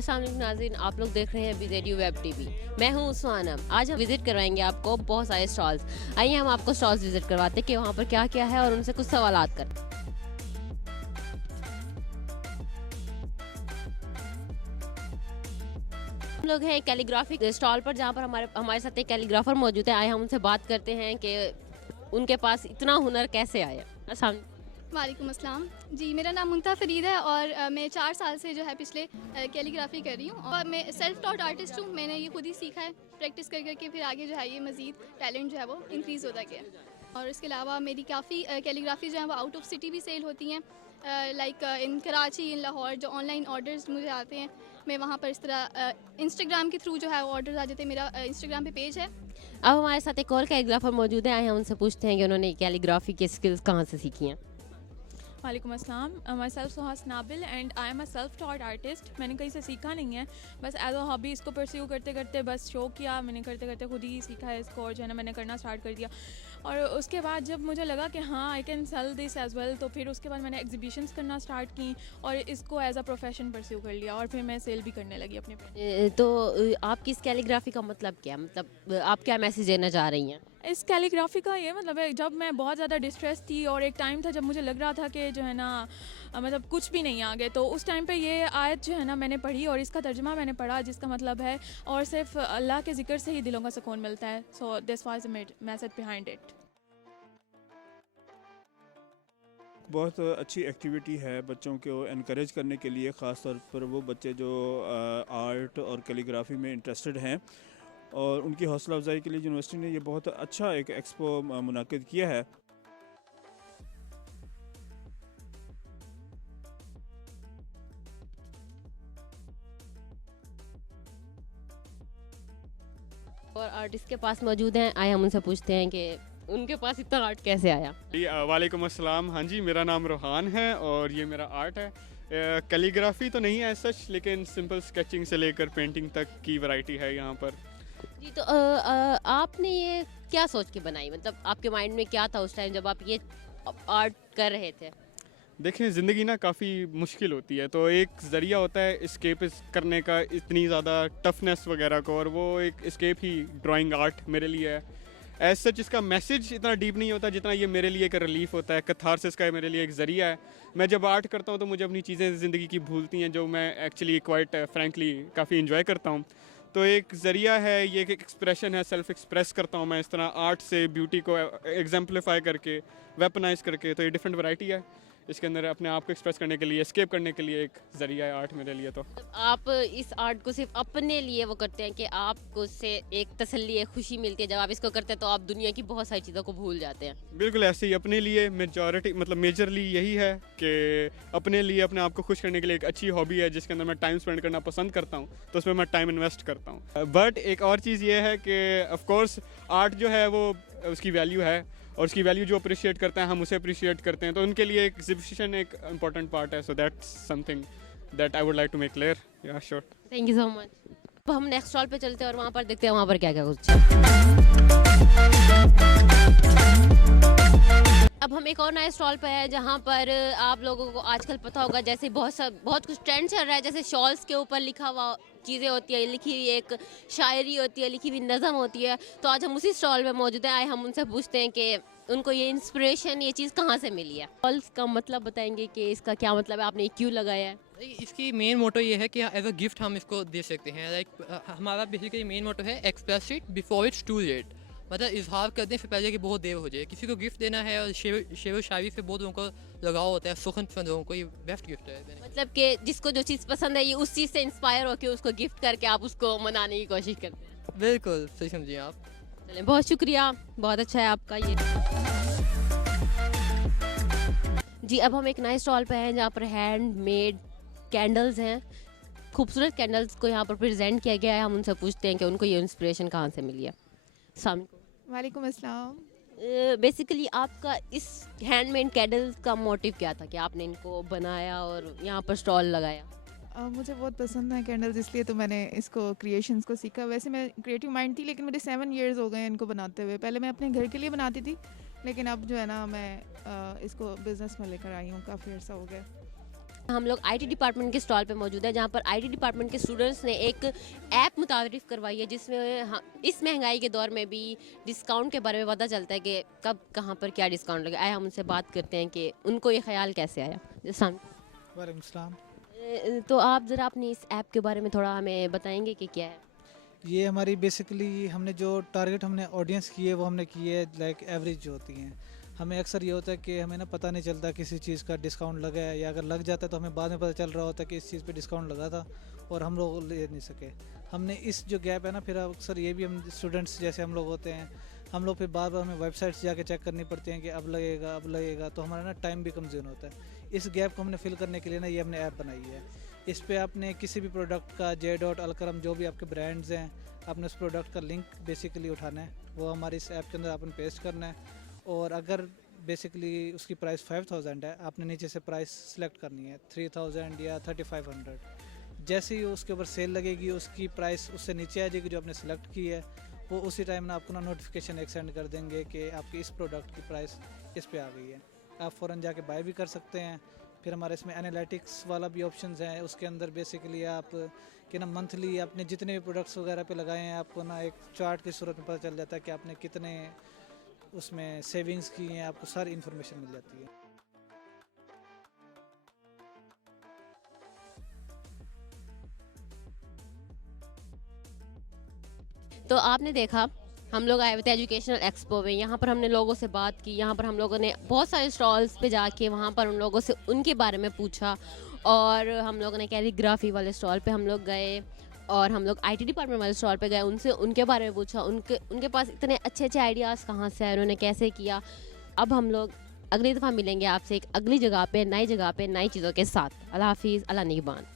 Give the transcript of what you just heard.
अस्सलाम वालेकुम नाज़रीन, आप लोग देख रहे हैं BZU वेब टीवी। मैं हूं सुहानम। आज हम विजिट करवाएंगे आपको बहुत सारे स्टॉल्स। आइए हम आपको स्टॉल्स विजिट करवाते हैं कि वहां पर क्या क्या है और उनसे कुछ सवालात करते हैं। हम लोग हैं कैलीग्राफी स्टॉल पर, जहां पर हमारे साथ एक कैलीग्राफर मौजूद है। आए हम उनसे बात करते हैं कि उनके पास इतना हुनर कैसे आया। अस्सलाम वालेकुम अस्सलाम जी, मेरा नाम मुंता फ़रीद है और मैं 4 साल से जो है पिछले कैलीग्राफी कर रही हूँ और मैं सेल्फ टॉट आर्टिस्ट हूँ। मैंने ये खुद ही सीखा है प्रैक्टिस कर करके, फिर आगे जो है ये मज़ीद टैलेंट जो है वो इंक्रीज़ होता गया। और इसके अलावा मेरी काफ़ी कैलीग्राफी जो है वो आउट ऑफ सिटी भी सेल होती हैं, लाइक इन कराची, इन लाहौर। जो ऑनलाइन ऑर्डर्स मुझे आते हैं, मैं वहाँ पर इस तरह इंस्टाग्राम के थ्रू जो है वो ऑर्डर्स आ जाते हैं। मेरा इंस्टाग्राम पे पेज है। अब हमारे साथ एक और कैलीग्राफर मौजूद है। आए हम उनसे पूछते हैं कि उन्होंने कैलीग्राफी की स्किल्स कहाँ से सीखी हैं। वालेकुम अस्सलाम, myself Suhas Nabil and I am a self taught artist. मैंने कहीं से सीखा नहीं है, बस एज अ हॉबी इसको परस्यू करते करते बस शौक किया। मैंने करते करते खुद ही सीखा है इसको और जो है ना मैंने करना स्टार्ट कर दिया। और उसके बाद जब मुझे लगा कि हाँ I can sell this as well, तो फिर उसके बाद मैंने एग्जीबिशंस करना स्टार्ट की और इसको एज अ प्रोफेशन परस्यू कर लिया और फिर मैं सेल भी करने लगी अपने पे। तो आपकी इस कैलीग्राफी का मतलब क्या, मतलब आप क्या मैसेज देना चाह रही हैं? इस कैलीग्राफी का ये मतलब है, जब मैं बहुत ज़्यादा डिस्ट्रेस थी और एक टाइम था जब मुझे लग रहा था कि जो है ना मतलब कुछ भी नहीं आगे, तो उस टाइम पे ये आयत जो है ना मैंने पढ़ी और इसका तर्जुमा मैंने पढ़ा, जिसका मतलब है और सिर्फ अल्लाह के ज़िक्र से ही दिलों का सुकून मिलता है। So this was the message behind it. बहुत अच्छी एक्टिविटी है बच्चों को एनकरेज करने के लिए, ख़ास तौर पर वो बच्चे जो आर्ट और कैलीग्राफी में इंटरेस्टेड हैं, और उनकी हौसला अफजाई के लिए यूनिवर्सिटी ने ये बहुत अच्छा एक एक्सपो मुनाकिद किया है। और आर्टिस्ट के पास मौजूद हैं। आए हम उनसे पूछते हैं कि उनके पास इतना आर्ट कैसे आया। जी वालेकुम अस्सलाम। हाँ जी, मेरा नाम रोहान है और ये मेरा आर्ट है। कैलीग्राफी तो नहीं है सच, लेकिन सिंपल स्केचिंग से लेकर पेंटिंग तक की वैरायटी है यहाँ पर। जी, तो आपने ये क्या सोच के बनाई, मतलब आपके माइंड में क्या था उस टाइम जब आप ये आर्ट कर रहे थे? देखें, ज़िंदगी ना काफ़ी मुश्किल होती है, तो एक ज़रिया होता है इस्केप करने का इतनी ज़्यादा टफनेस वगैरह को, और वो एक इस्केप ही ड्राइंग आर्ट मेरे लिए है। एज सच इसका मैसेज इतना डीप नहीं होता जितना ये मेरे लिए एक रिलीफ होता है, कैथारसिस का मेरे लिए एक ज़रिया है। मैं जब आर्ट करता हूँ तो मुझे अपनी चीज़ें ज़िंदगी की भूलती हैं, जो मैं एक्चुअली क्वाइट फ्रैंकली काफ़ी इंजॉय करता हूँ। तो एक ज़रिया है, ये एक एक्सप्रेशन है, सेल्फ एक्सप्रेस करता हूँ मैं इस तरह आर्ट से, ब्यूटी को एग्जाम्पलीफाई करके, वेपनाइज करके। तो ये डिफरेंट वैरायटी है इसके अंदर, अपने आप को एक्सप्रेस करने के लिए, एस्केप करने के लिए एक ज़रिया है आर्ट मेरे लिए। तो आप इस आर्ट को सिर्फ अपने लिए वो करते हैं कि आपको उससे एक तसल्ली, एक खुशी मिलती है जब आप इसको करते हैं, तो आप दुनिया की बहुत सारी चीज़ों को भूल जाते हैं? बिल्कुल ऐसे ही अपने लिए मेजॉरिटी, मतलब मेजरली यही है कि अपने लिए, अपने आप को खुश करने के लिए एक अच्छी हॉबी है जिसके अंदर मैं टाइम स्पेंड करना पसंद करता हूँ, तो उसमें मैं टाइम इन्वेस्ट करता हूँ। बट एक और चीज़ ये है कि ऑफ कोर्स आर्ट जो है वो उसकी वैल्यू है, और उसकी वैल्यू जो अप्रिशिएट करते हैं हम उसे अप्रिशिएट करते हैं, तो उनके लिए एक एग्जिबिशन एक इम्पॉर्टेंट पार्ट है। So that's something that I would like to make clear. Yeah sure, thank you so much. अब हम नेक्स्ट स्टॉल पे चलते हैं और वहाँ पर देखते हैं वहाँ पर क्या क्या कुछ। अब हम एक और नए स्टॉल पे है, जहाँ पर आप लोगों को आजकल पता होगा, जैसे बहुत कुछ ट्रेंड चल रहा है, जैसे शॉल्स के ऊपर लिखा हुआ चीज़ें होती है, लिखी हुई एक शायरी होती है, लिखी हुई नज़म होती है। तो आज हम उसी स्टॉल पे मौजूद हैं। आए हम उनसे पूछते हैं कि उनको ये इंस्पिरेशन, ये चीज़ कहाँ से मिली है। शॉल्स का मतलब बताएंगे कि इसका क्या मतलब है, आपने क्यों लगाया है? इसकी मेन मोटो ये है कि एज अ गिफ्ट हम इसको दे सकते हैं। लाइक हमारा बेसिकली मेन मोटो है express it before it's too late, मतलब इजहार कर दें फिर पहले कि बहुत देर हो जाए। किसी को गिफ्ट देना है और शेर व शायरी से बहुत लोगों को लगाव होता है, सुखन पसंद लोगों को, ये बेस्ट गिफ्ट है। मतलब कि जिसको जो चीज़ पसंद है, ये उस चीज़ से इंस्पायर होकर उसको गिफ्ट करके आप उसको मनाने की कोशिश करते हैं। बिल्कुल सही समझिए आप। चलें, बहुत शुक्रिया, बहुत अच्छा है आपका ये। जी, अब हम एक नए स्टॉल पे हैं जहाँ पर हैंडमेड कैंडल्स हैं। खूबसूरत कैंडल्स को यहाँ पर प्रेजेंट किया गया है। हम उनसे पूछते हैं कि उनको ये इंस्पिरेशन कहाँ से मिली है। वालेकुम अस्सलाम। बेसिकली आपका इस हैंडमेड कैंडल्स का मोटिव क्या था कि आपने इनको बनाया और यहाँ पर स्टॉल लगाया? मुझे बहुत पसंद है कैंडल्स, इसलिए तो मैंने इसको क्रिएशंस को सीखा। वैसे मैं क्रिएटिव माइंड थी, लेकिन मुझे 7 इयर्स हो गए इनको बनाते हुए। पहले मैं अपने घर के लिए बनाती थी, लेकिन अब जो है ना मैं इसको बिज़नेस में लेकर आई हूँ, काफ़ी अर्सा हो गया। हम लोग आईटी डिपार्टमेंट के स्टॉल पे मौजूद है, जहाँ पर आईटी डिपार्टमेंट के स्टूडेंट्स ने एक ऐप मुतारिफ करवाई है, जिसमें इस महंगाई के दौर में भी डिस्काउंट के बारे में पता चलता है कि कब कहाँ पर क्या डिस्काउंट लगे। आए हम उनसे बात करते हैं कि उनको ये ख्याल कैसे आया। वालेकुम सलाम। तो आप ज़रा अपनी इस ऐप के बारे में थोड़ा हमें बताएंगे कि क्या है। ये हमारी बेसिकली हमने जो टारगेट हमने ऑडियंस की है वो हमने की है लाइक एवरेज जो होती हैं। हमें अक्सर ये होता है कि हमें ना पता नहीं चलता किसी चीज़ का डिस्काउंट लगा है, या अगर लग जाता है तो हमें बाद में पता चल रहा होता है कि इस चीज़ पे डिस्काउंट लगा था और हम लोग ले नहीं सके। हमने इस जो गैप है ना, फिर अक्सर ये भी हम स्टूडेंट्स जैसे हम लोग होते हैं, हम लोग फिर बार बार हमें वेबसाइट्स जाके चेक करनी पड़ती हैं कि अब लगेगा, तो हमारा ना टाइम भी कंज्यूम होता है। इस गैप को हमने फिल करने के लिए ना ये हमने ऐप बनाई है। इस पे आपने किसी भी प्रोडक्ट का J.Alkaram जो भी आपके ब्रांड्स हैं, आपने उस प्रोडक्ट का लिंक बेसिकली उठाना है, वो हमारी इस ऐप के अंदर आपने पेस्ट करना है। और अगर बेसिकली उसकी प्राइस 5000 है, आपने नीचे से प्राइस सेलेक्ट करनी है 3000 या 3500। जैसे ही उसके ऊपर सेल लगेगी उसकी प्राइस उससे नीचे आ जाएगी जो आपने सेलेक्ट की है, वो उसी टाइम ना आपको ना नोटिफिकेशन एक सेंड कर देंगे कि आपकी इस प्रोडक्ट की प्राइस इस पे आ गई है। आप फ़ौरन जाके बाय भी कर सकते हैं। फिर हमारे इसमें एनालिटिक्स वाला भी ऑप्शंस है, उसके अंदर बेसिकली आप कि ना मंथली आपने जितने भी प्रोडक्ट्स वगैरह पे लगाए हैं, आपको ना एक चार्ट की सूरत में पता चल जाता है कि आपने कितने उसमें सेविंग्स की हैं, आपको सारी इन्फॉर्मेशन मिल जाती है। तो आपने देखा हम लोग आए हुए थे एजुकेशनल एक्सपो में, यहाँ पर हमने लोगों से बात की, यहाँ पर हम लोगों ने बहुत सारे स्टॉल्स पे जाके वहाँ पर उन लोगों से उनके बारे में पूछा। और हम लोगों ने कैलीग्राफी वाले स्टॉल पे हम लोग गए, और हम लोग आईटी डिपार्टमेंट वाले स्टॉल पे गए, उनसे उनके बारे में पूछा, उनके पास इतने अच्छे अच्छे आइडियाज़ कहाँ से आए, उन्होंने कैसे किया। अब हम लोग अगली दफ़ा मिलेंगे आपसे एक अगली जगह पे, नई जगह पे, नई चीज़ों के साथ। अल्लाह हाफिज़, अल्लाह निगहबान।